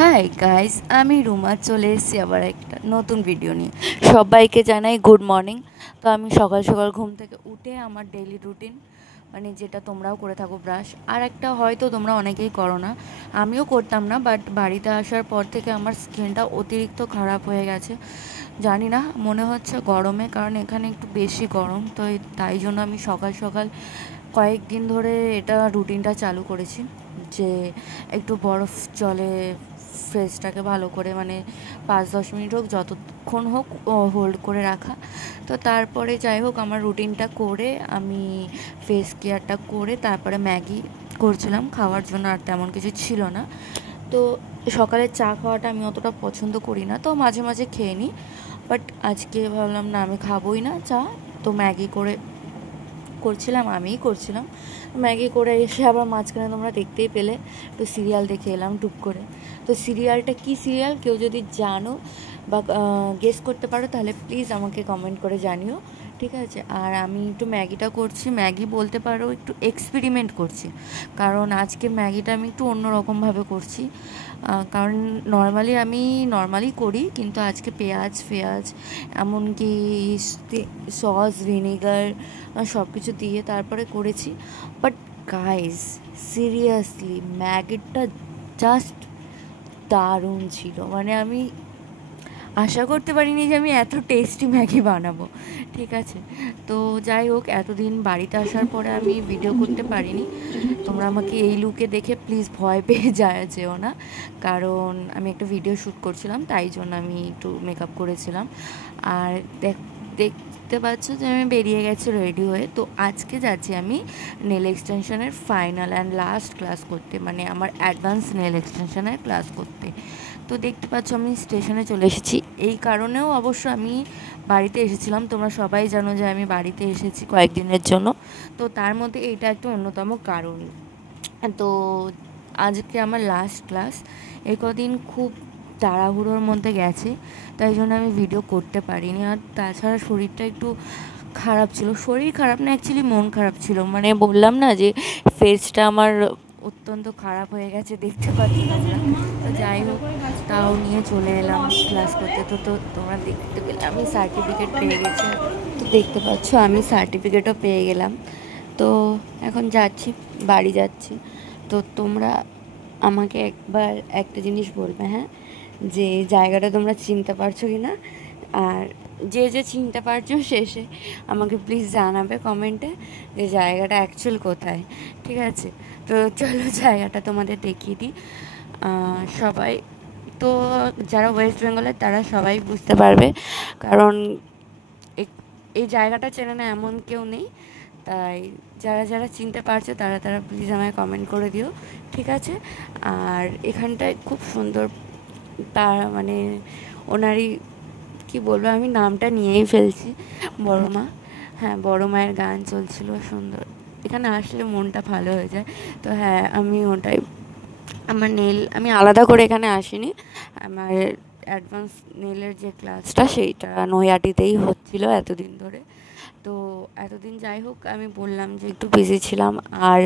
Hi guys, আমি রুমা চলে এসেছি আবার একটা নতুন ভিডিও নিয়ে। সবাইকে জানাই গুড মর্নিং। তো আমি সকাল সকাল ঘুম থেকে উঠে আমার ডেইলি রুটিন, মানে যেটা তোমরাও করে থাকো, ব্রাশ। আর একটা হয়তো তোমরা অনেকেই করো না, আমিও করতাম না, বাট বাড়িতে আসার পর থেকে আমার স্কিনটা অতিরিক্ত খারাপ হয়ে গেছে। জানি না, মনে হচ্ছে গরমে, কারণ এখানে একটু বেশি গরম, তো তাই জন্য আমি সকাল সকাল কয়েকদিন ধরে এটা রুটিনটা চালু করেছি যে একটু বরফ জলে ফেসটাকে ভালো করে, মানে 5-10 মিনিট হোক, যতক্ষণ হোক হোল্ড করে রাখা। তো তারপরে যাই হোক, আমার রুটিনটা করে আমি ফেস কেয়ারটা করে তারপরে ম্যাগি করছিলাম খাওয়ার জন্য, আর তেমন কিছু ছিল না। তো সকালের চা খাওয়াটা আমি অতটা পছন্দ করি না, তো মাঝে মাঝে খেয়ে নিই, বাট আজকে ভাবলাম না, আমি খাবোই না চা। তো ম্যাগি আমিই করছিলাম। ম্যাগি করে এসে আবার মাঝখানে তোমরা দেখতেই পেলে তো সিরিয়াল দেখে এলাম টুক করে। তো সিরিয়ালটা কি সিরিয়াল, কেউ যদি জানো বা গেস করতে পারো তাহলে প্লিজ আমাকে কমেন্ট করে জানিও, ঠিক আছে? আর আমি একটু ম্যাগিটা করছি, ম্যাগি বলতে পারো একটু এক্সপেরিমেন্ট করছি, কারণ আজকে ম্যাগিটা আমি একটু অন্যরকমভাবে করছি। কারণ নর্মালি করি, কিন্তু আজকে পেঁয়াজ এমনকি সস, ভিনেগার সব কিছু দিয়ে তারপরে করেছি। বাট গাইস, সিরিয়াসলি ম্যাগিটা জাস্ট দারুণ ছিল। মানে আমি আশা করতে পারিনি যে আমি এত টেস্টি ম্যাগি বানাবো, ঠিক আছে? তো যাই হোক, এতদিন বাড়িতে আসার পরে আমি ভিডিও করতে পারিনি। তোমরা আমাকে এই লুকে দেখে প্লিজ ভয় পেয়ে যেও না, কারণ আমি একটা ভিডিও শ্যুট করছিলাম, তাই জন্য আমি একটু মেকআপ করেছিলাম। আর দেখতে পাচ্ছ যে আমি বেরিয়ে গেছি রেডি হয়ে। তো আজকে যাচ্ছি আমি নেল এক্সটেনশনের ফাইনাল অ্যান্ড লাস্ট ক্লাস করতে, মানে আমার অ্যাডভান্স নেল এক্সটেনশনের ক্লাস করতে। তো দেখতে পাচ্ছ আমি স্টেশনে চলে এসেছি। এই কারণেও অবশ্য আমি বাড়িতে এসেছিলাম, তোমরা সবাই জানো যে আমি বাড়িতে এসেছি কয়েকদিনের জন্য, তো তার মধ্যে এইটা একটা অন্যতম কারণ। তো আজকে আমার লাস্ট ক্লাস। এই কদিন খুব তাড়াহুড়োর মধ্যে গেছে, তাই জন্য আমি ভিডিও করতে পারিনি। আর তাছাড়া শরীরটা একটু খারাপ ছিল, শরীর খারাপ না, অ্যাকচুয়ালি মন খারাপ ছিল। মানে বললাম না যে ফেসটা আমার অত্যন্ত খারাপ হয়ে গেছে, দেখতে পাচ্ছি তোমরা। তো যাই হোক, তাও নিয়ে চলে এলাম ক্লাস করতে। তো তোমরা দেখতে পেলে আমি সার্টিফিকেট পেয়ে গেছি। তো দেখতে পাচ্ছ আমি সার্টিফিকেটও পেয়ে গেলাম। তো এখন বাড়ি যাচ্ছি। তো তোমরা আমাকে একবার একটা জিনিস বলবে, হ্যাঁ, যে জায়গাটা তোমরা চিনতে পারছো কি না। আর যে চিনতে পারছো শেষে আমাকে প্লিজ জানাবে কমেন্টে যে জায়গাটা অ্যাকচুয়াল কোথায়, ঠিক আছে? তো চলো জায়গাটা তোমাদের দেখিয়ে দিই। সবাই তো যারা ওয়েস্ট বেঙ্গলের তারা সবাই বুঝতে পারবে, কারণ এই জায়গাটা চেনে না এমন কেউ নেই। তাই যারা চিনতে পারছো তারা প্লিজ আমায় কমেন্ট করে দিও, ঠিক আছে? আর এখানটায় খুব সুন্দর, তার মানে ওনারই কি বলবো, আমি নামটা নিয়েই ফেলছি, বড় মা। হ্যাঁ, বড় মায়ের গান চলছিল সুন্দর। এখানে আসলে মনটা ভালো হয়ে যায়। তো হ্যাঁ, আমার আমি আলাদা করে এখানে আসিনি। আমার অ্যাডভান্স নেলের যে ক্লাসটা সেইটা নৈহাটিতেই হচ্ছিল এতদিন ধরে। তো এতদিন যাই হোক, আমি বললাম যে একটু বিজি ছিলাম, আর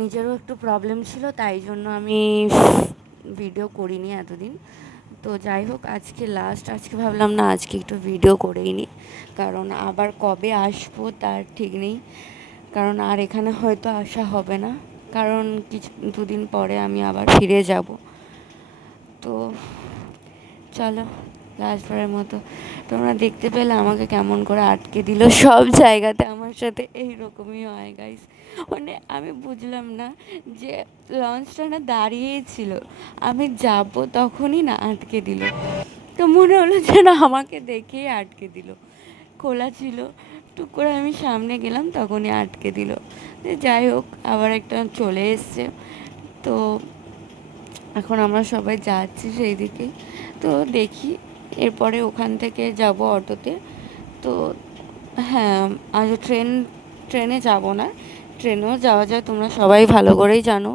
নিজেরও একটু প্রবলেম ছিল, তাই জন্য আমি ভিডিও করিনি এতদিন। তো যাই হোক, আজকে ভাবলাম না, আজকে একটু ভিডিও করেই নিই, কারণ আবার কবে আসবো তার ঠিক নেই। কারণ আর এখানে হয়তো আসা হবে না, কারণ দুদিন পরে আমি আবার ফিরে যাব। তো চলো, লাস্টবারের মতো তোমরা দেখতে পেলে আমাকে কেমন করে আটকে দিল সব জায়গাতে। আমার সাথে এইরকমই হয় গাইস। মানে আমি বুঝলাম না যে লঞ্চটা না দাঁড়িয়েই ছিল, আমি যাব তখনই না আটকে দিল। তো মনে হলো যে না, আমাকে দেখেই আটকে দিল। খোলা ছিল, টুক করে আমি সামনে গেলাম, তখনই আটকে দিল। যাই হোক, আবার একটা চলে এসছে। তো এখন আমরা সবাই যাচ্ছি সেই দিকেই। তো দেখি, এরপরে ওখান থেকে যাব অটোতে। তো হ্যাঁ, আজ ট্রেনে যাব না, ট্রেনেও যাওয়া যায়, তোমরা সবাই ভালো করেই জানো,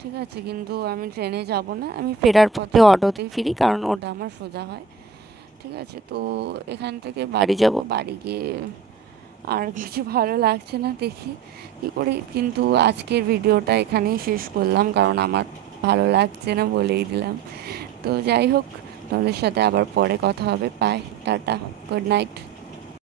ঠিক আছে? কিন্তু আমি ট্রেনে যাব না, আমি ফেরার পথে অটোতেই ফিরি, কারণ ওটা আমার সোজা হয়, ঠিক আছে? তো এখান থেকে বাড়ি যাব, বাড়ি গিয়ে আর কিছু ভালো লাগছে না, দেখি কী করি। কিন্তু আজকের ভিডিওটা এখানেই শেষ করলাম, কারণ আমার ভালো লাগছে না, বলেই দিলাম। তো যাই হোক, তোমাদের সাথে আবার পরে কথা হবে। Bye, tata, good night.